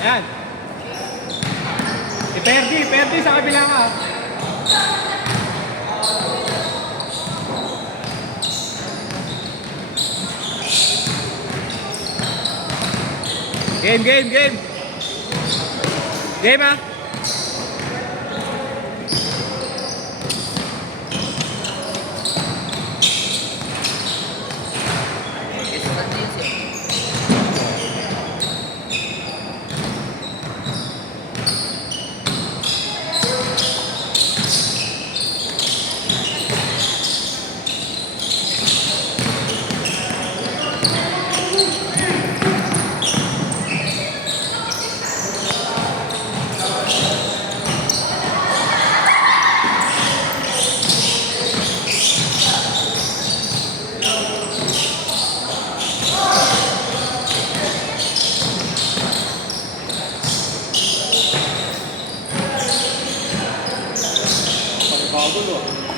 Ayan. Si Perdi sa kabila ka. Game. Game ah.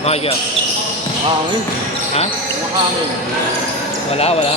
Bakit ka? Hangin. Ha? Hangin. Wala.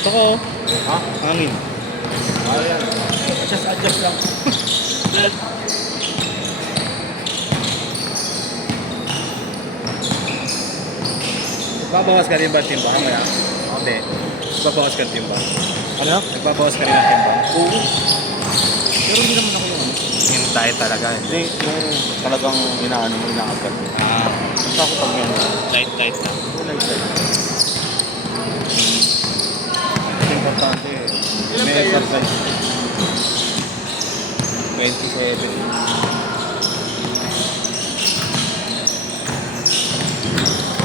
Ito ko. Ha? Hangin. Ayan. Adjust lang. Nagbabawas ka rin ba timba? Kaya? Hindi. Nagbabawas ka rin timba? Ano? Nagbabawas ka rin ng timba? Oo. Pero hindi naman ako yung ano. Yung tayo talaga. Hindi, yung talagang inaano mo, inaagad mo. Basta ako pag yan. Light lang. Like that. Mas importante eh. May exercise. 27.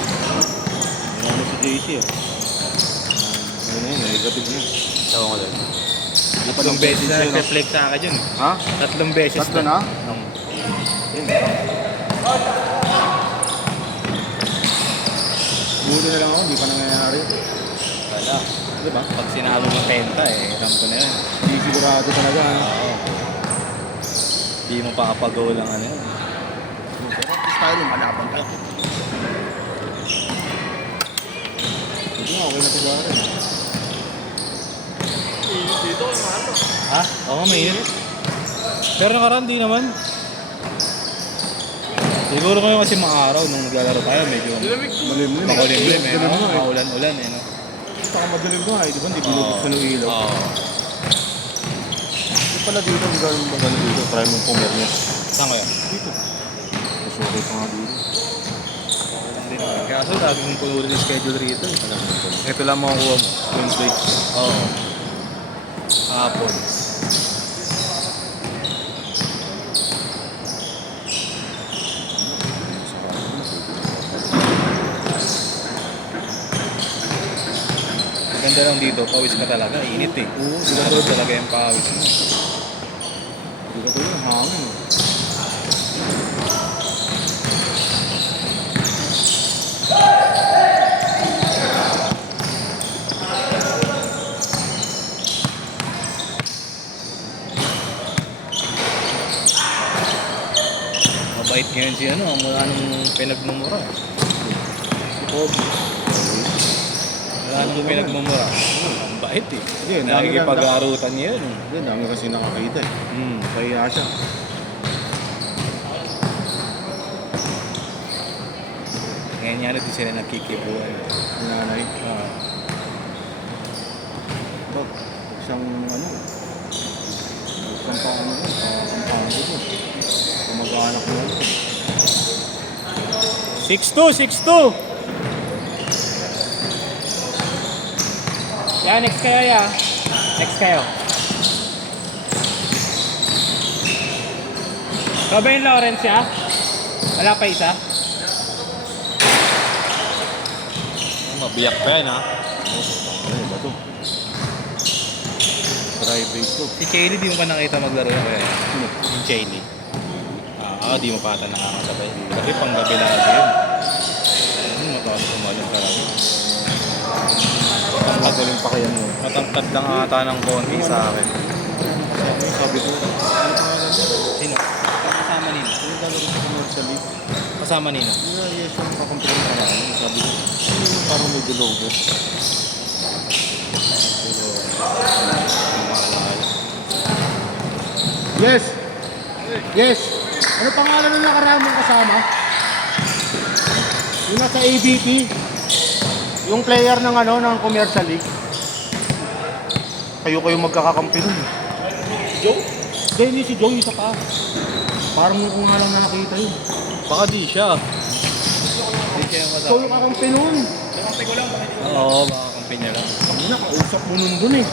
Ano si JC eh. Ano na yun, negative niya. Tawa ko lang. Tatlong beses na nag-reflect sa akin yun. Ha? Tatlong beses Tatlo na? Yun. Buti na lang ako, hindi pa nangyayari. Wala. Diba? Pag sinalo ng penta alam ko na yun. Hindi sigurado talaga. Oo. Hindi mo pa kapagaw lang ano yun. Pero at least tayo rin, malabang tayo. Hindi nga, okay na ito ba rin. Dito, ano? Ha? Oo, mainit. Pero nakaraan di naman. Siguro kayo kasi mga araw nung naglalaro tayo medyo Malimlim. makulimlim eh. Ganun No? nga eh. Maulan-ulan eh. No? Saka madilim nga eh, di ba? Hindi binubuksan ng ilaw. Oo. Di pala dito, hindi ka magano dito. Try mong pumirnes. Saan kaya? Dito. Mas okay pa nga dito. Hindi naman. Kaso lagi mong puno rin yung schedule rito. Ito lang makukuha mo. Wednesday. Oo. Hapon. Ganda lang dito, pawis ka talaga, init eh. Oo, Siguro talaga yung pawis mo. Hindi ka tayo, hangin. Mabait ngayon si ano, mula nung pinagmumura. Si Pogi. Wala nung pinagmumura. Ang bait eh. Hindi, dami Nakikipag-aarutan niya yun. Hindi, dami kasi nakakita eh. Hmm. Kaya siya. Ngayon yan natin sila nagkikipuan. Nanay. Ah. Pag isang ano, isang pa ano, kampante ko. Kumag-anak mo ano. 6'2". Yeah, next kayo ya. Next kayo. Ikaw ba yung Lawrence ya? Wala pa isa? Mabiyak pa yan ha. Ano ba ito? Private to. Si Chaley di mo pa nakita maglaro yan kaya? Sino? Si Chaley. Di mo pa ata nakakasabay. Kasi panggabi lang ito yun. Mataas kumalang talaga. Magaling pa kaya mo. Matangkad lang ata ng konti sa akin. Sabi ko, ano pangalan niya? Sino? Kasama nino? Sino talaga sa commercial league? Kasama nino? Yes, yung kakumpira ka namin. Sabi ko, sino yung parang may delover? Yes! Yes! Ano pangalan ng nakaraan mong kasama? Yung nasa ABP? Yung player ng ano, ng Commercial League? Kayo magkakakampi nun eh. Joe? Hindi si Joe, isa pa. Parang kung nga lang nakakita yun. Baka di siya. Di siya yung Ikaw yung kakampi nun. Oo, baka kampi niya lang. Ang nakausap mo nun dun eh.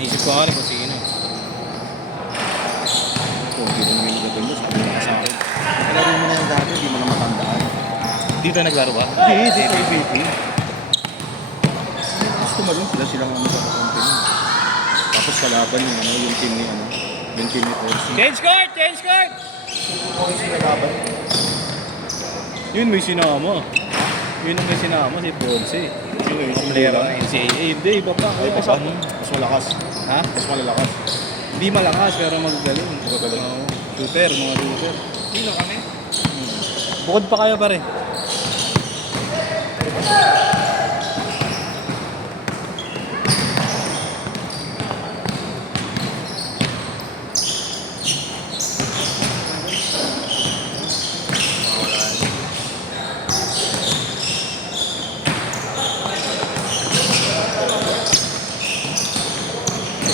Iisip ko nga rin kung sino eh. Ito, hindi mo naman yung mo, sabi na sa akin. Nalaro mo na yung dati, hindi mo na matandaan. Dito naglaro ba? Hindi, sa ABP. Gusto mo rin silang ano sa kakampi nun. Tapos kalaban yung ano, yung team ni ano, yung team ni Orsi. Change card! Change card! Orsi kalaban. Yun may sinama. Yun ang may sinama si Ponce. Sino yung Ang player ng NCAA. Hindi, iba pa. Ay, Iba mas, pa. mas malakas. Ha? Mas malalakas. Hindi malakas pero magagaling. Magagaling. Oo. Shooter, mga shooter. Sino kami? Bukod pa kayo pare.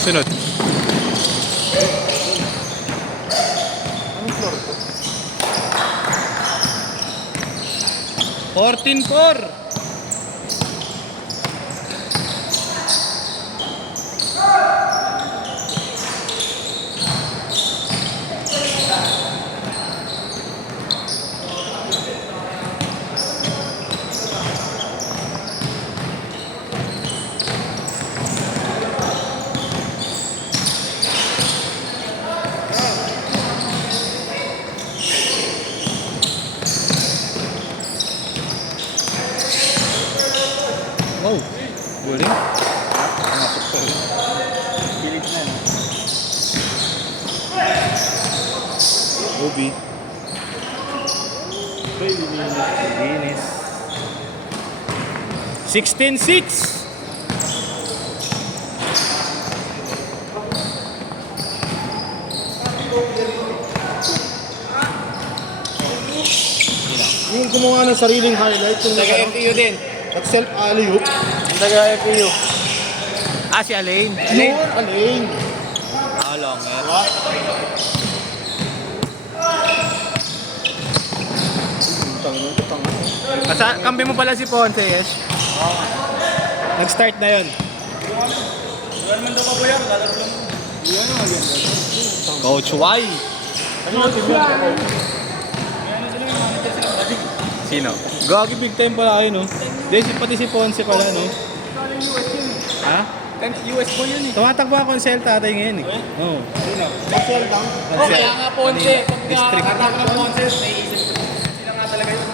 Sunod. Anong floor to? 14-4. Wow, galing. Pumasok pa rin. Pilit na no? Obi. Linis. 16-6. Yung gumawa ng sariling highlight, yung Taga-FPU din. self alley-oop. Taga-FPU. Ah, si Alain. Yun, Alain. Ah, longer. Diba? Asa, kampi mo pala si Ponce, yes? Nag-start na yun. Coach Y. Sino? Gagi big time pala kayo, no? Hindi, pati si Ponce pala, no? Ha? US po yun eh. Tumatakbo ako ng Cell tatay ngayon, eh. Oo. Excel lang. Oh, kaya nga Ponce. District. Pagka ng Ponce, naisip ko. Sila nga talaga yun.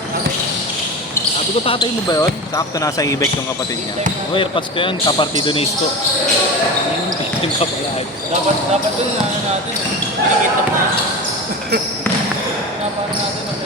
Sabi ko, tatay mo ba yun? Sakto nasa Ibex yung kapatid niya. Oh, airpods ko yan. Kapartido ni Isko. Big time pa pala. Dapat dun na natin. Nakikita mo. Para natin ang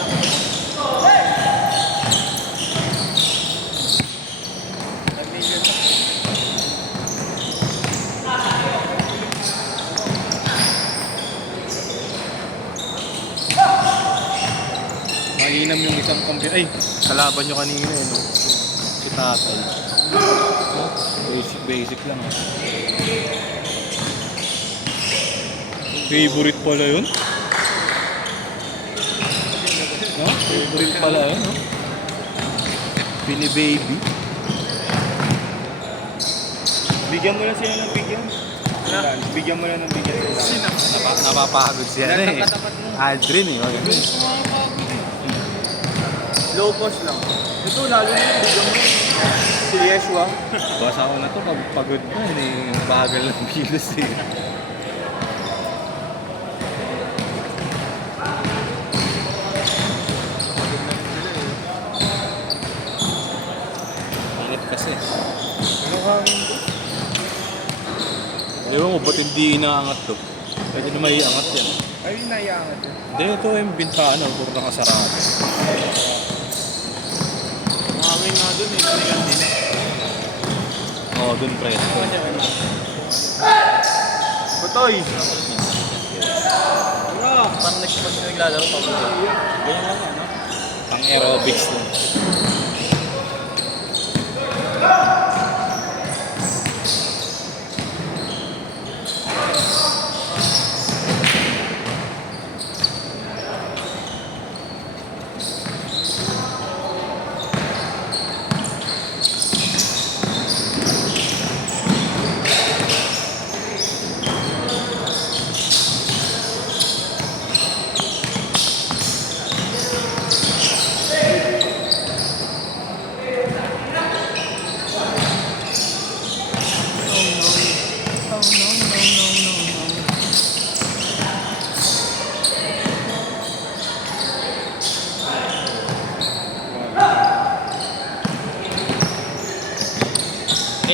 Mainam yung isang kampi. Ay, kalaban nyo kanina, eh, no? Si tatay. No? Basic lang, eh. Favorite pala yun? No? Favorite pala yun, no? Pini baby. Bigyan mo na sila ng bigyan. Bigyan mo na ng bigyan. Napapagod siya na, eh. Aldrin, eh. Low cost lang. Ito, lalo na yung bigyan mo. Si Yeshua. Basa ako na to, pagod na, eh. Bagal ng kilos, eh. Init kasi. Ano hangin to? Ewan mo, ba't hindi inaangat to? Pwede na may iangat yan. Ay, naiangat yun. Hindi, ito yung bintana, puro nakasarado. Hangin nga dun eh. Talagang din. bagong presko. Patoy! Parang next pag naglalaro pa ulit. Ganyan lang yan, no? Pang aerobics lang.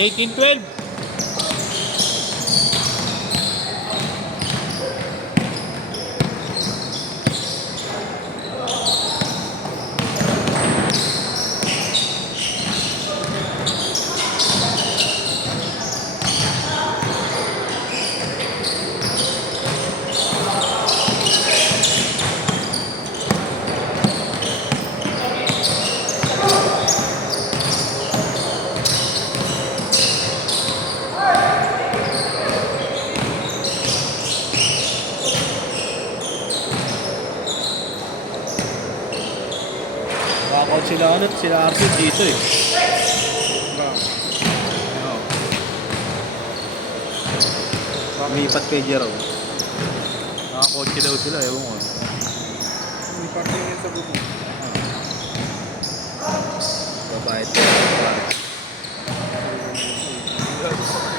Eighteen, 12. Walkout sila ano, sila Arthur dito eh. Lipat kay Jero. Nakakotse daw sila, ewan ko. Lipat kay sa buko. Babae ito.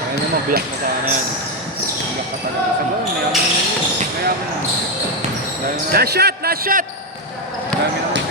Ayun naman, black na sana yan. Biyak ka talaga. Sa buko, mayaman na yun. Mayaman na. Last shot! Last shot! Dami naman